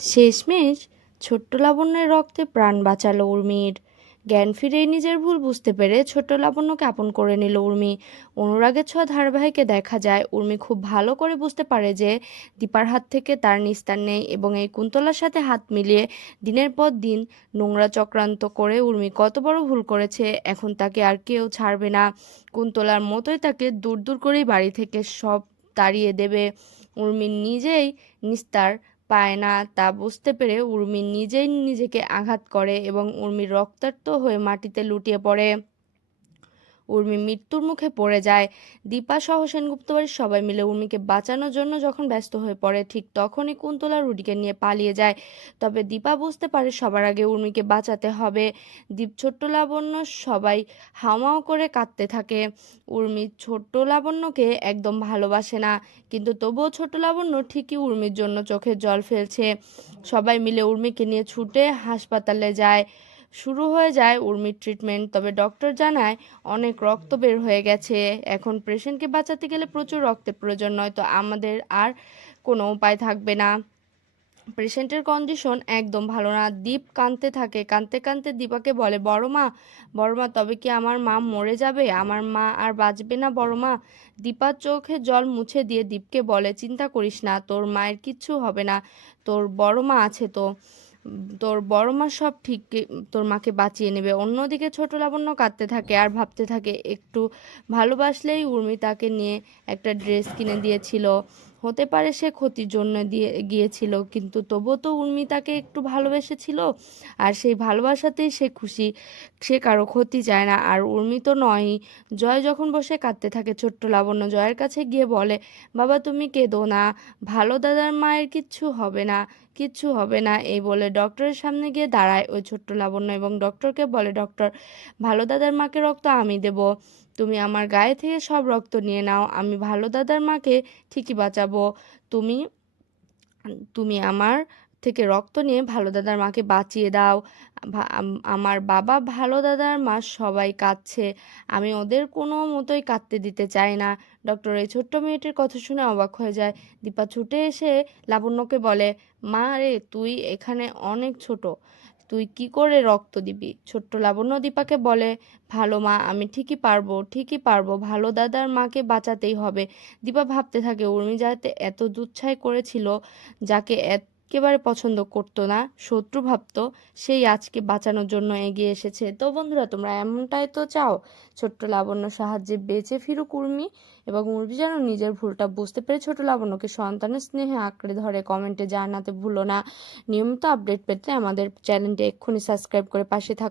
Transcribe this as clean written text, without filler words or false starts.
শেষমেশ ছোট্ট লাবণ্যের রক্তে প্রাণ বাঁচালো উর্মির। জ্ঞান ফিরে নিজের ভুল বুঝতে পেরে ছোট্ট লাবণ্যকে আপন করে নিল উর্মি। অনুরাগের ছোঁয়া ধারাবাহিকে দেখা যায় উর্মি খুব ভালো করে বুঝতে পারে যে দীপার হাত থেকে তার নিস্তার নেই, এবং এই কুন্তলার সাথে হাত মিলিয়ে দিনের পর দিন নোংরা চক্রান্ত করে উর্মি কত বড় ভুল করেছে। এখন তাকে আর কেউ ছাড়বে না। কুন্তলার মতোই তাকে দূর দূর করেই বাড়ি থেকে সব তাড়িয়ে দেবে। উর্মি নিজেই নিস্তার পায় না তা বুঝতে পেরে উর্মি নিজেই নিজেকে আঘাত করে এবং উর্মির রক্তাক্ত হয়ে মাটিতে লুটিয়ে পড়ে। উর্মি মৃত্যুর মুখে পড়ে যায়। দীপা সহ সেনগুপ্ত বাড়ির সবাই মিলে উর্মিকে বাঁচানোর জন্য যখন ব্যস্ত হয়ে পড়ে, ঠিক তখনই কুন্তলা রুডিকে নিয়ে পালিয়ে যায়। তবে দীপা বুঝতে পারে সবার আগে উর্মিকে বাঁচাতে হবে। দীপ ছোট্ট লাবণ্য সবাই হাওমাও করে কাঁদতে থাকে। উর্মি ছোট্ট লাবণ্যকে একদম ভালোবাসে না, কিন্তু তবুও ছোট্ট লাবণ্য ঠিকই উর্মির জন্য চোখের জল ফেলছে। সবাই মিলে উর্মিকে নিয়ে ছুটে হাসপাতালে যায়। শুরু হয়ে যায় উর্মির ট্রিটমেন্ট। তবে ডক্টর জানায় অনেক রক্ত বের হয়ে গেছে, এখন পেশেন্টকে বাঁচাতে গেলে প্রচুর রক্তের প্রয়োজন, নয়তো আমাদের আর কোনো উপায় থাকবে না। পেশেন্টের কন্ডিশন একদম ভালো না। দীপ কাঁদতে থাকে, কাঁদতে কাঁদতে দীপাকে বলে, বড় মা, বড় মা, তবে কি আমার মা মরে যাবে? আমার মা আর বাঁচবে না বড় মা? দীপার চোখে জল মুছে দিয়ে দীপকে বলে, চিন্তা করিস না, তোর মায়ের কিচ্ছু হবে না, তোর বড় মা আছে তো, তোর বড় মা সব ঠিক তোর মাকে বাঁচিয়ে নেবে। অন্যদিকে ছোট লাবণ্য কাঁদতে থাকে আর ভাবতে থাকে, একটু ভালোবাসলেই উর্মি তাকে নিয়ে একটা ড্রেস কিনে দিয়েছিল, হতে পারে সে ক্ষতির জন্য দিয়ে গিয়েছিল, কিন্তু তবুও তো উর্মি তাকে একটু ভালোবেসেছিল, আর সেই ভালোবাসাতেই সে খুশি, সে কারো ক্ষতি চায় না। আর উর্মি তো নয়ই। জয় যখন বসে কাঁদতে থাকে, ছোট্ট লাবণ্য জয়ের কাছে গিয়ে বলে, বাবা তুমি কেঁদো না, ভালো দাদার মায়ের কিচ্ছু হবে না, কিচ্ছু হবে না। এই বলে ডক্টরের সামনে গিয়ে দাঁড়ায় ওই ছোট্ট লাবণ্য এবং ডক্টরকে বলে, ডক্টর, ভালো দাদার মাকে রক্ত আমি দেব, তুমি আমার গায়ে থেকে সব রক্ত নিয়ে নাও, আমি ভালো দাদার মাকে ঠিকই বাঁচাবো। তুমি তুমি আমার থেকে রক্ত নিয়ে ভালো দাদার মাকে বাঁচিয়ে দাও। আমার বাবা, ভালো দাদার মা সবাই কাঁদছে, আমি ওদের কোনো মতোই কাঁদতে দিতে চাই না। ডক্টর এই ছোট্ট মেয়েটির কথা শুনে অবাক হয়ে যায়। দীপা ছুটে এসে লাবণ্যকে বলে, মা রে, তুই এখানে অনেক ছোট, তুই কি করে রক্ত দিবি? ছোট্ট লাবণ্য দীপাকে বলে, ভালো মা, আমি ঠিকই পারবো, ঠিকই পারবো, ভালো দাদার মাকে বাঁচাতেই হবে। দীপা ভাবতে থাকে উর্মি যাতে এত দুচ্ছাই করেছিল, যাকে একেবারে পছন্দ করতো না, শত্রু ভাবতো, সেই আজকে বাঁচানোর জন্য এগিয়ে এসেছে। তো বন্ধুরা, তোমরা এমনটাই তো চাও, ছোট্ট লাবণ্য সাহায্যে বেঁচে ফিরুক উর্মি, এবং উর্মি যেন নিজের ভুলটা বুঝতে পেরে ছোট লাবণ্যকে সন্তানের স্নেহে আঁকড়ে ধরে। কমেন্টে জানাতে ভুলো না। নিয়মিত আপডেট পেতে আমাদের চ্যানেলটি এক্ষুনি সাবস্ক্রাইব করে পাশে থাকুন।